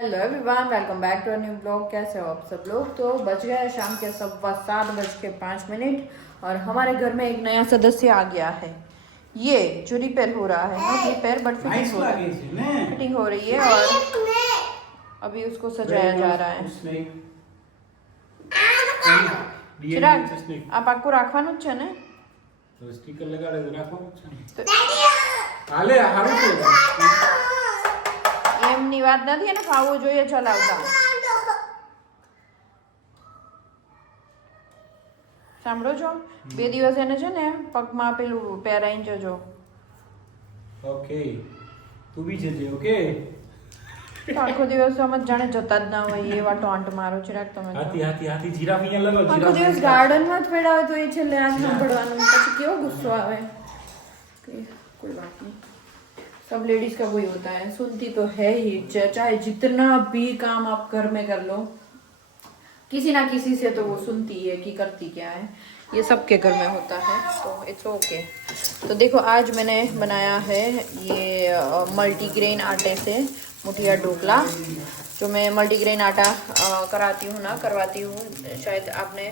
Hello everyone, welcome back to a new blog. कैसे हो आप सब लोग। तो बज गया है शाम के 7:05 और हमारे घर में एक नया सदस्य आ गया है। ये जो रिपेयर हो रहा है, नॉट रिपेयर बट फिटिंग हो रहा है, फिटिंग हो रही है और अभी उसको सजाया जा रहा है। चिराग, आप आपको રાખવાનું જ છે ને? તો સ્ટીકર લગાડે તો રાખવાનું છે ને. તો હાલે હારું છે. એમની વાત નથી, એને ફાવવું જોઈએ ચલાવતા. સાંભળો છો? 2 દિવસ એને છે ને પગમાં પેલું પહેરાઈને જજો. ઓકે તું બી જજે. ઓકે આખો દિવસ અમે જાણે જતા જ ના હોય એવા ટોન્ટ મારો ચિરાગ તમે. હાથી હાથી હાથી જીરાફ અહીંયા લગાવ. આખો દિવસ ગાર્ડનમાં જ પડ્યા તો એ છેલ્લે આ સાંભળવાનું પછી કેવો ગુસ્સો આવે. कोई बात नहीं, सब लेडीज का वही होता है, सुनती तो है ही। चाहे जितना भी काम आप घर में कर लो, किसी ना किसी से तो वो सुनती है कि करती क्या है। ये सबके घर में होता है, तो इट्स ओके। तो देखो आज मैंने बनाया है ये मल्टीग्रेन आटे से मुठिया ढोकला। जो मैं मल्टीग्रेन आटा करवाती हूँ, शायद आपने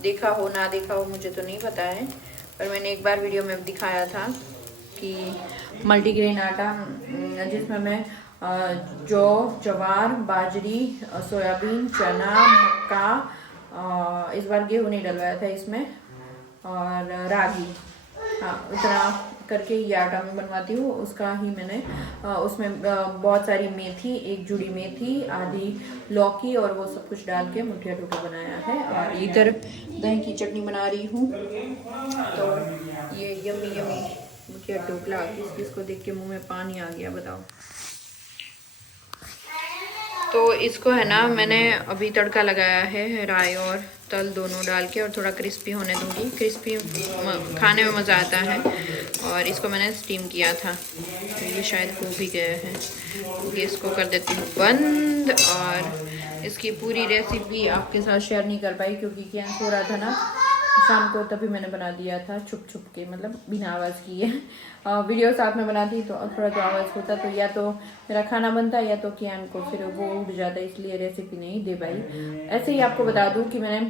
देखा हो ना देखा हो मुझे तो नहीं पता है, पर मैंने एक बार वीडियो में दिखाया था कि मल्टीग्रेन आटा जिसमें मैं जौ, जवार, बाजरी, सोयाबीन, चना, मक्का, इस बार गेहूँ नहीं डलवाया था इसमें, और रागी, हाँ उतना करके ये आटा मैं बनवाती हूँ। उसका ही मैंने उसमें बहुत सारी मेथी, एक जुड़ी मेथी, आधी लौकी और वो सब कुछ डाल के मुठिया ढोकला बनाया है। और इधर दही की चटनी बना रही हूँ। तो ये यमी यमी मुठिया ढोकला, किसको देख के मुंह में पानी आ गया बताओ। तो इसको है ना मैंने अभी तड़का लगाया है, राई और तल दोनों डाल के, और थोड़ा क्रिस्पी होने दूंगी। क्रिस्पी खाने में मज़ा आता है। और इसको मैंने स्टीम किया था, तो ये शायद हो भी गया है। गैस को कर देती हूँ बंद। और इसकी पूरी रेसिपी आपके साथ शेयर नहीं कर पाई क्योंकि क्या हो रहा था ना शाम को, तभी मैंने बना दिया था छुप छुप के, मतलब बिना आवाज़ किए। वीडियो साथ में बनाती तो थोड़ा तो आवाज़ होता, तो या तो मेरा खाना बनता या तो कियान को फिर वो उठ जाता, इसलिए रेसिपी नहीं दे पाई। ऐसे ही आपको बता दूं कि मैंने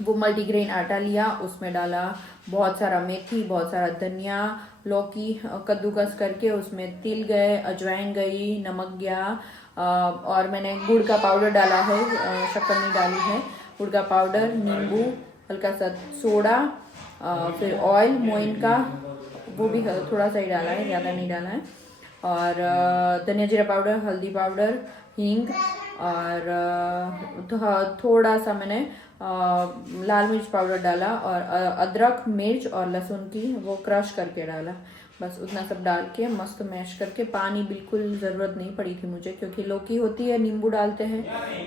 वो मल्टीग्रेन आटा लिया, उसमें डाला बहुत सारा मेथी, बहुत सारा धनिया, लौकी कद्दूकस करके, उसमें तिल गए, अजवाइन गई, नमक गया, और मैंने गुड़ का पाउडर डाला है, शक्कर नहीं डाली है। गुड़ का पाउडर, नींबू, हल्का सा सोडा, फिर ऑयल मोइन का, वो भी थोड़ा सा ही डाला है, ज़्यादा नहीं डाला है। और धनिया जीरा पाउडर, हल्दी पाउडर, हींग, और थोड़ा सा मैंने लाल मिर्च पाउडर डाला, और अदरक, मिर्च और लहसुन की वो क्रश करके डाला। बस उतना सब डाल के मस्त मैश करके, पानी बिल्कुल ज़रूरत नहीं पड़ी थी मुझे क्योंकि लौकी होती है, नींबू डालते हैं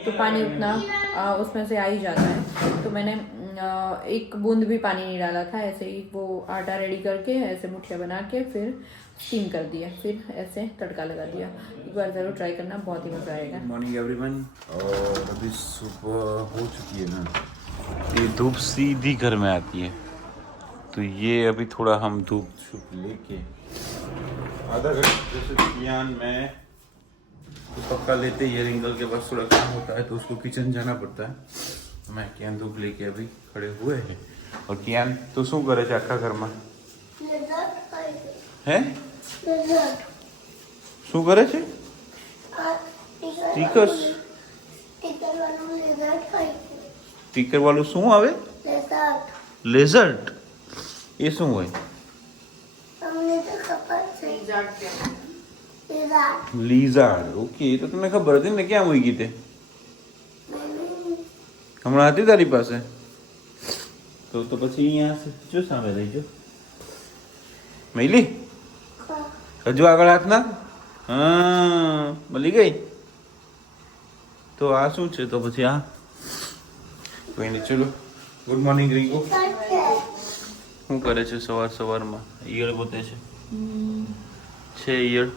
तो पानी उतना उसमें से आ ही जाता है। तो मैंने एक बूंद भी पानी नहीं डाला था, ऐसे ही वो आटा रेडी करके ऐसे मुठिया बना के फिर स्टीम कर दिया, फिर ऐसे तड़का लगा दिया। एक बार ज़रूर ट्राई करना, बहुत ही मज़ा आएगा। Morning everyone. और अभी सुबह हो चुकी है ना, ये धूप सीधी घर में आती है, तो ये अभी थोड़ा हम धूप छुप लेके आधा घंटे जैसे कियान में तो पक्का लेते ही रिंगल के पास थोड़ा काम होता है तो उसको किचन जाना पड़ता है। तो मैं कियान धूप लेके अभी खड़े हुए हैं। और कियान तो शू करे છે આખા ઘરમાં? હે શું કરે છે? સ્ટીકર્સ સ્ટીકર વાળું શું આવે? લેઝર્ટ. એ શું હોય? લીઝાર્ડ. ઓકે, તો તમને ખબર હતી ને ક્યાં મૂકી તે? હમણાં હતી તારી પાસે? તો પછી અહીંયા જો સામે રહી જો મૈલી હજુ આગળ હાથ ના. હા મળી ગઈ. તો આ શું છે? તો પછી આ કોઈ નહીં. ચલો ગુડ મોર્નિંગ રીંગો. શું કરે છે સવારમાં? ઈયળ ગોતે છે ઈયળ?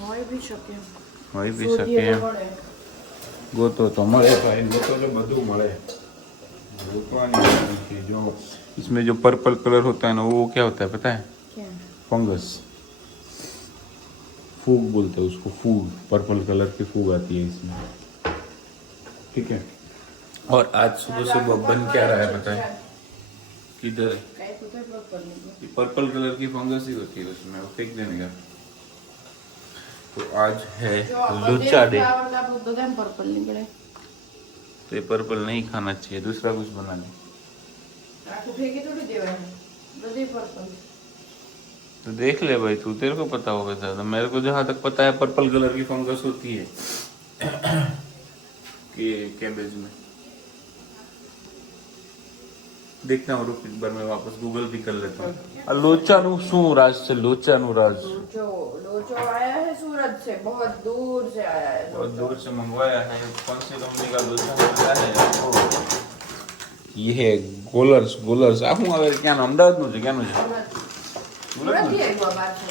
હોય બી શકે એમ. ગોતો તો મળે ભાઈ, ગોતો તો બધું મળે. जो इसमें जो पर्पल कलर होता है ना, वो क्या होता है पता है? क्या? फंगस. फूग बोलते हैं उसको, फूग, पर्पल कलर की फूग आती है इसमें, ठीक है। और आज सुबह सुबह बन क्या रहा है पता है? किधर है? ये पर्पल कलर की फंगस ही होती है उसमें, वो फेंक देने का। तो आज है लुच्चा डे। पर्पल निकले तो ये पर्पल नहीं खाना चाहिए, दूसरा कुछ बना ले। तो देख ले भाई तू, तेरे को पता होगा ज्यादा। मेरे को जहाँ तक पता है पर्पल कलर की फंगस होती है कि कैबेज में। देखता हूँ, रुक एक बार मैं वापस गूगल भी कर लेता हूँ। लोचा नु शू राज से, लोचा नु राज लोचो आया है सूरत से, बहुत दूर से आया है। बहुत दूर से मंगवाया है। कौन सी कंपनी का लोचा मिलता है आपको? ये है गोलर्स, गोलर्स। आप हूँ अगर क्या नाम अमदावाद નું છે, ક્યાંનું છે? सूरत ही है वो बात है।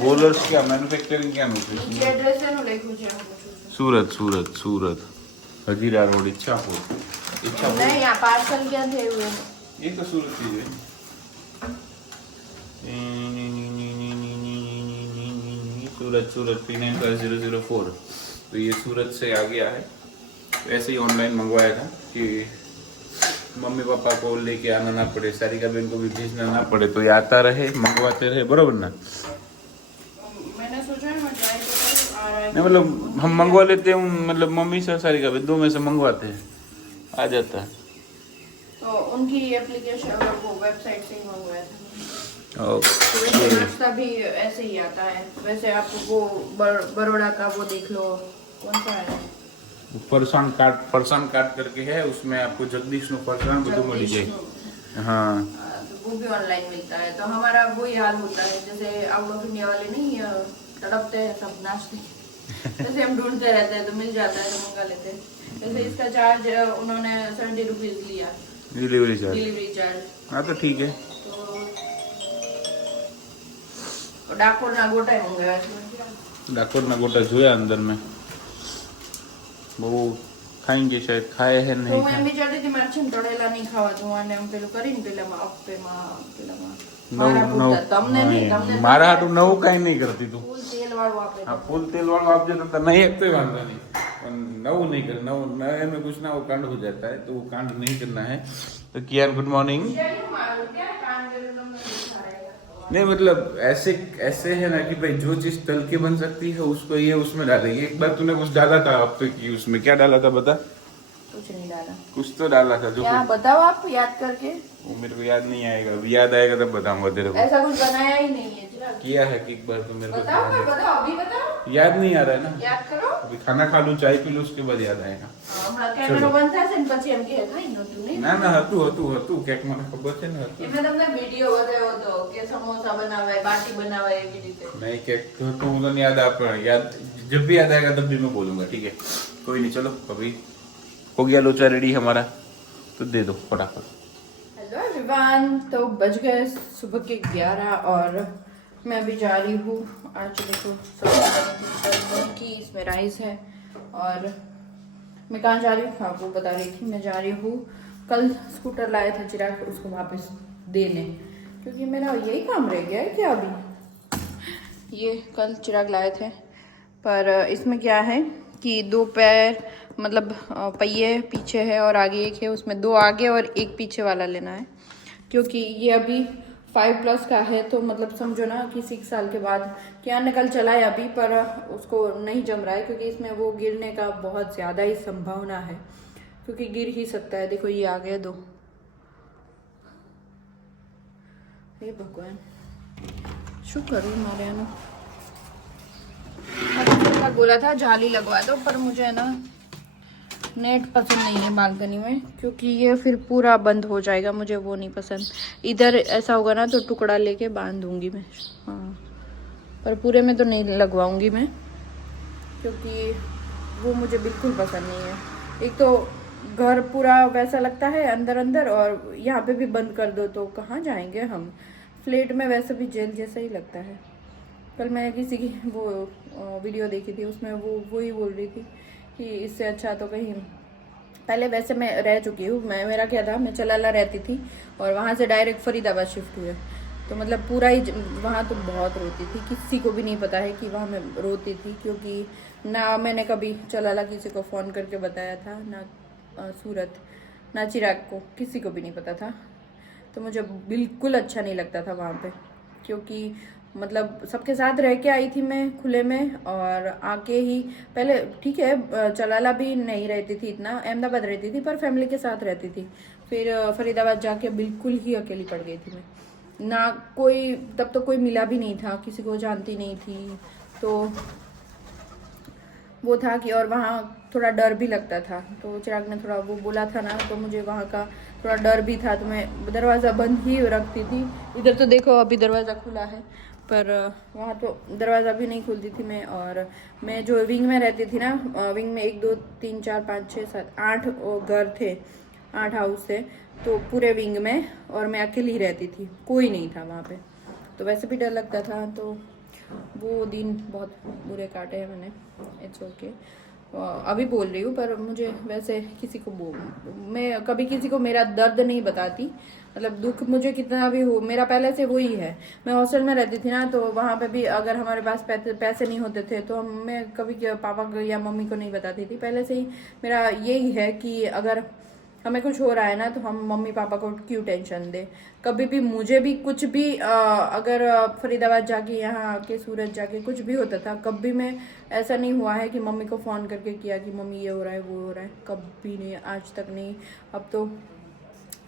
गोलर्स क्या मैन्युफैक्चरिंग ક્યાંનું છે? ये एड्रेस है नु लिखું છે। सूरत, सूरत, सूरत, हजीरा रोड, इच्छापुर। नहीं, यहाँ पार्सल क्या थे हुए? ये तो सूरत ही है। सूरत, सूरत P95004। तो ये सूरत से आ गया है। तो ऐसे ही ऑनलाइन मंगवाया था कि मम्मी पापा को लेके आना ना पड़े, सारिका बहन को भी भेजना ना पड़े, तो ये आता रहे, मंगवाते रहे, बरोबर ना? मैंने सोचा है मैं ट्राई करूँ, आ रहा है। नहीं मतलब हम मंगवा लेते हैं, मतलब मम्मी से सारिका बहन 2 में से मंगवाते हैं, आ जाता है। तो उनकी एप्लीकेशन और वो वेबसाइट से ही मंगवाया था। ओके, नाश्ता भी ऐसे ही आता है। वैसे आप वो बड़ौदा का वो देख लो, कौन सा है? फरसान काट करके है, उसमें आपको जगदीश नो फरसान બધું મળી જાય। हाँ, तो वो भी ऑनलाइन मिलता है। तो हमारा वही हाल होता है, जैसे आउट ऑफ इंडिया वाले नहीं तड़पते हैं सब नाश्ते जैसे हम ढूंढते रहते हैं, तो मिल जाता है तो मंगा लेते हैं। जैसे इसका चार्ज उन्होंने 70 रुपीज लिया, डिलीवरी चार्ज। हाँ तो ठीक है। तो डाकोर ना गोटा ही मंगाया डाकोर ना गोटा જોયા અંદર में, બહુ ખાएंगे शायद, खाए है तो नहीं હું એમ खाए। વિચારતી હતી મારે છે ને તળેલા નહીં ખાવા, અને એમ પેલું કરીને પેલામાં અપ્પેમાં પેલામાં નવ મારા નવ પૂરતા તમને નહીં, તમને મારા હાટું નવું કઈ નહીં કરતી તું। ફૂલ તેલ વાળું આપે हाँ, फुल तेल वाला आप जो तो नहीं, एक तो वांधा नहीं, नव नहीं कर, नव नए में कुछ ना वो कांड हो जाता है, तो वो कांड नहीं करना है। तो कियान गुड मॉर्निंग। नहीं मतलब ऐसे ऐसे है ना कि भाई जो चीज तल के बन सकती है उसको ये उसमें डालेंगे। एक बार तूने कुछ डाला था अब तो कि उसमें क्या डाला था बता? कुछ नहीं डाला। कुछ तो डाला था जो क्या बताओ आप याद करके? वो मेरे को याद नहीं आएगा, अभी याद आएगा तब बताऊंगा तेरे को। ऐसा कुछ बनाया ही नहीं है चिराग। किया है कि एक बार तो मेरे बताओ, मैं को बताओ, अभी बताओ। याद नहीं आ रहा है ना, याद करो। अभी खाना खा लूं, चाय पी लूं, उसके बाद याद आएगा। હમણાં કેમેરો બંધ થશે ને પછી એમ કે કઈ નહોતું નહીં। ના ના હતું હતું હતું ક્યાંક મને ખબર છે ને હતું। એ મેં તમને વિડિયો બતાવ્યો હતો કે સમોસા બનાવાય, બાટી બનાવાય એવી રીતે। नहीं क्या तो मुझे नहीं याद, आप याद जब भी याद आएगा तब भी मैं बोलूंगा, ठीक है? कोई नहीं, चलो अभी हो गया लोचा रेडी हमारा, तो दे दो फटाफट। हेलो एवरीवन, तो बज गए सुबह के 11 और मैं अभी जा रही हूँ। आज देखो सब्जी की, इसमें राइस है। और मैं कहाँ जा रही हूँ आपको बता रही थी, मैं जा रही हूँ कल स्कूटर लाया था चिराग, उसको वापस देने, क्योंकि मेरा यही काम रह गया है क्या अभी। ये कल चिराग लाए थे, पर इसमें क्या है कि 2 पैर मतलब पहिए पीछे है और आगे एक है, उसमें 2 आगे और 1 पीछे वाला लेना है। क्योंकि ये अभी 5+ का है, तो मतलब समझो ना कि 6 साल के बाद। क्या ने कल चलाया अभी, पर उसको नहीं जम रहा है, क्योंकि इसमें वो गिरने का बहुत ज़्यादा ही संभावना है, क्योंकि गिर ही सकता है। देखो ये आ गए 2। हे भगवान, शू करूँ मारे ना। बोला था जाली लगवा दो, पर मुझे है ना नेट पसंद नहीं है बालकनी में, क्योंकि ये फिर पूरा बंद हो जाएगा, मुझे वो नहीं पसंद। इधर ऐसा होगा ना तो टुकड़ा लेके बांध दूंगी मैं, हाँ, पर पूरे में तो नहीं लगवाऊंगी मैं, क्योंकि वो मुझे बिल्कुल पसंद नहीं है। एक तो घर पूरा वैसा लगता है अंदर अंदर, और यहाँ पे भी बंद कर दो तो कहाँ जाएंगे हम। फ्लैट में वैसे भी जेल जैसा ही लगता है। कल मैं किसी की वो वीडियो देखी थी, उसमें वो ही बोल रही थी कि इससे अच्छा तो कहीं, पहले वैसे मैं रह चुकी हूँ, मेरा क्या था, मैं चलाला रहती थी और वहाँ से डायरेक्ट फरीदाबाद शिफ्ट हुए, तो मतलब पूरा ही वहाँ तो बहुत रोती थी, किसी को भी नहीं पता है कि वहाँ मैं रोती थी, क्योंकि ना मैंने कभी चलाला किसी को फ़ोन करके बताया था, ना सूरत, ना चिराग को, किसी को भी नहीं पता था। तो मुझे बिल्कुल अच्छा नहीं लगता था वहाँ पे, क्योंकि मतलब सबके साथ रह के आई थी मैं खुले में, और आके ही पहले ठीक है चलाला भी नहीं रहती थी इतना, अहमदाबाद रहती थी पर फैमिली के साथ रहती थी। फिर फरीदाबाद जाके बिल्कुल ही अकेली पड़ गई थी मैं, ना कोई तब तो कोई मिला भी नहीं था, किसी को जानती नहीं थी, तो वो था कि और वहाँ थोड़ा डर भी लगता था। तो चिराग ने थोड़ा वो बोला था ना, तो मुझे वहाँ का थोड़ा डर भी था, तो मैं दरवाज़ा बंद ही रखती थी। इधर तो देखो अभी दरवाज़ा खुला है, पर वहाँ तो दरवाज़ा भी नहीं खोलती थी मैं। और मैं जो विंग में रहती थी ना, विंग में 1 2 3 4 5 6 7 8 घर थे, 8 हाउस थे, तो पूरे विंग में, और मैं अकेली रहती थी, कोई नहीं था वहाँ पे, तो वैसे भी डर लगता था। तो वो दिन बहुत बुरे काटे हैं मैंने, इट्स ओके। अभी बोल रही हूँ, पर मुझे वैसे किसी को मैं कभी किसी को मेरा दर्द नहीं बताती, मतलब दुख मुझे कितना भी हो, मेरा पहले से वही है। मैं हॉस्टल में रहती थी ना, तो वहाँ पे भी अगर हमारे पास पैसे नहीं होते थे तो मैं कभी पापा को या मम्मी को नहीं बताती थी। पहले से ही मेरा यही है कि अगर हमें कुछ हो रहा है ना, तो हम मम्मी पापा को क्यों टेंशन दे। कभी भी मुझे भी कुछ भी अगर फरीदाबाद जाके, यहाँ आके सूरत जाके कुछ भी होता था, कभी मैं ऐसा नहीं हुआ है कि मम्मी को फ़ोन करके किया कि मम्मी ये हो रहा है वो हो रहा है, कभी नहीं, आज तक नहीं। अब तो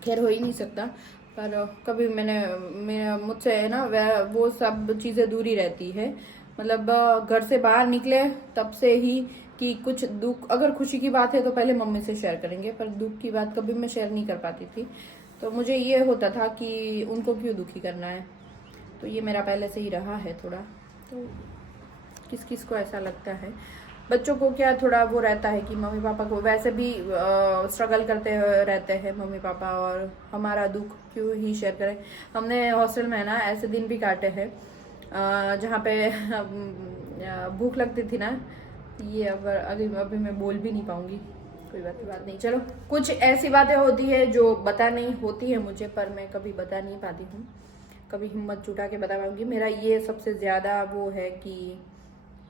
खैर हो ही नहीं सकता, पर कभी मेरा मुझसे है ना वो सब चीज़ें दूरी रहती है। मतलब घर से बाहर निकले तब से ही कि कुछ दुख, अगर खुशी की बात है तो पहले मम्मी से शेयर करेंगे, पर दुख की बात कभी मैं शेयर नहीं कर पाती थी। तो मुझे ये होता था कि उनको क्यों दुखी करना है, तो ये मेरा पहले से ही रहा है थोड़ा। तो किस किस को ऐसा लगता है, बच्चों को क्या थोड़ा वो रहता है कि मम्मी पापा को वैसे भी स्ट्रगल करते रहते हैं मम्मी पापा, और हमारा दुख क्यों ही शेयर करें। हमने हॉस्टल में ना ऐसे दिन भी काटे हैं जहाँ पे भूख लगती थी ना, ये अभी मैं बोल भी नहीं पाऊंगी, कोई बात नहीं। चलो, कुछ ऐसी बातें होती है जो बता नहीं होती है मुझे, पर मैं कभी बता नहीं पाती हूँ, कभी हिम्मत जुटा के बता पाऊंगी। मेरा ये सबसे ज़्यादा वो है कि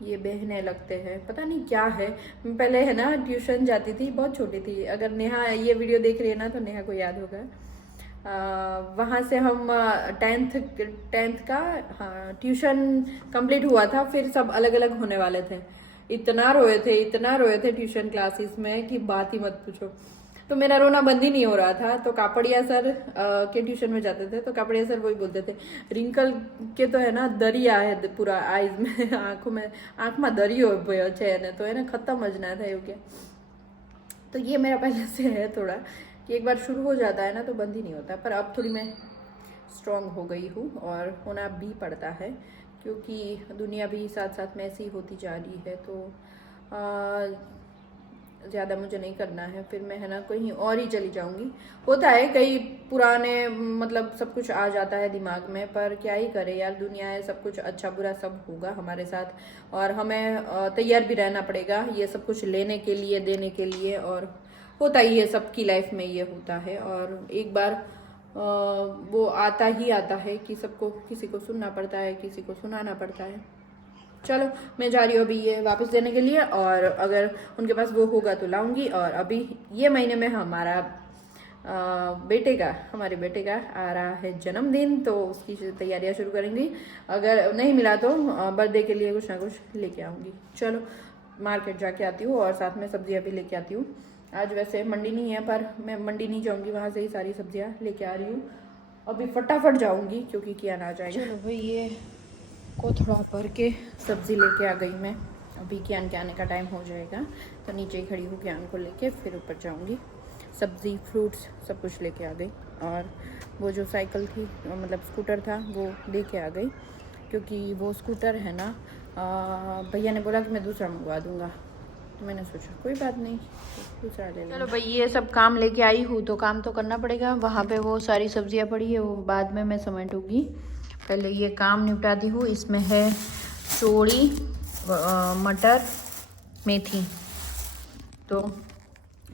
ये बहने लगते हैं, पता नहीं क्या है। मैं पहले है ना ट्यूशन जाती थी, बहुत छोटी थी, अगर नेहा ये वीडियो देख रही है ना तो नेहा को याद होगा। वहाँ से हम 10th का ट्यूशन कंप्लीट हुआ था, फिर सब अलग अलग होने वाले थे। इतना रोए थे ट्यूशन क्लासेस में कि बात ही मत पूछो। तो मेरा रोना बंद ही नहीं हो रहा था। तो कापड़िया सर के ट्यूशन में जाते थे, तो कापड़िया सर वही बोलते थे, रिंकल के तो है ना दरिया है पूरा आईज में, आँख में दरियो है ने, तो है ना खत्म मजना था ये। तो ये मेरा पहले से है थोड़ा कि एक बार शुरू हो जाता है ना तो बंद ही नहीं होता। पर अब थोड़ी मैं स्ट्रांग हो गई हूँ, और होना भी पड़ता है, क्योंकि दुनिया भी साथ साथ में ऐसी होती जा रही है। तो ज़्यादा मुझे नहीं करना है, फिर मैं है ना कहीं और ही चली जाऊंगी। होता है कई पुराने, मतलब सब कुछ आ जाता है दिमाग में, पर क्या ही करे यार, दुनिया है, सब कुछ अच्छा बुरा सब होगा हमारे साथ, और हमें तैयार भी रहना पड़ेगा ये सब कुछ लेने के लिए, देने के लिए। और होता ही है, सबकी लाइफ में ये होता है, और एक बार वो आता ही आता है कि सबको, किसी को सुनना पड़ता है, किसी को सुनाना पड़ता है। चलो, मैं जा रही हूँ अभी ये वापस देने के लिए, और अगर उनके पास वो होगा तो लाऊंगी। और अभी ये महीने में हमारे बेटे का आ रहा है जन्मदिन, तो उसकी तैयारियां शुरू करेंगी। अगर नहीं मिला तो बर्थडे के लिए कुछ ना कुछ लेके आऊँगी। चलो, मार्केट जाके आती हूँ, और साथ में सब्जियाँ भी लेके आती हूँ। आज वैसे मंडी नहीं है, पर मैं मंडी नहीं जाऊँगी, वहाँ से ही सारी सब्जियाँ लेके आ रही हूँ। अभी फटाफट जाऊँगी क्योंकि कियान आ जाएगा। चलो भाई, ये को थोड़ा भर के सब्जी लेके आ गई मैं। अभी कियान के आने का टाइम हो जाएगा, तो नीचे ही खड़ी हूँ कियान को लेके, फिर ऊपर जाऊँगी। सब्जी फ्रूट्स सब कुछ लेके आ गई, और वो जो साइकिल थी, मतलब स्कूटर था, वो लेके आ गई, क्योंकि वो स्कूटर है ना, भैया ने बोला कि मैं दूसरा मंगवा दूँगा, तो मैंने सोचा कोई बात नहीं, दूसरा ले लेंगे। चलो भाई, ये सब काम लेके आई हूँ तो काम तो करना पड़ेगा। वहाँ पे वो सारी सब्जियाँ पड़ी है, वो बाद में मैं समेटूँगी, पहले ये काम निपटाती हूँ। इसमें है चोड़ी, मटर, मेथी, तो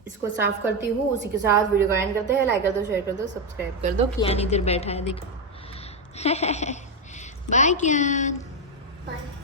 इसको साफ करती हूँ। उसी के साथ वीडियो को एंड करते हैं। लाइक कर दो, शेयर कर दो, सब्सक्राइब कर दो। कियान इधर बैठा है, देखो, बाय ज्ञान। Bye.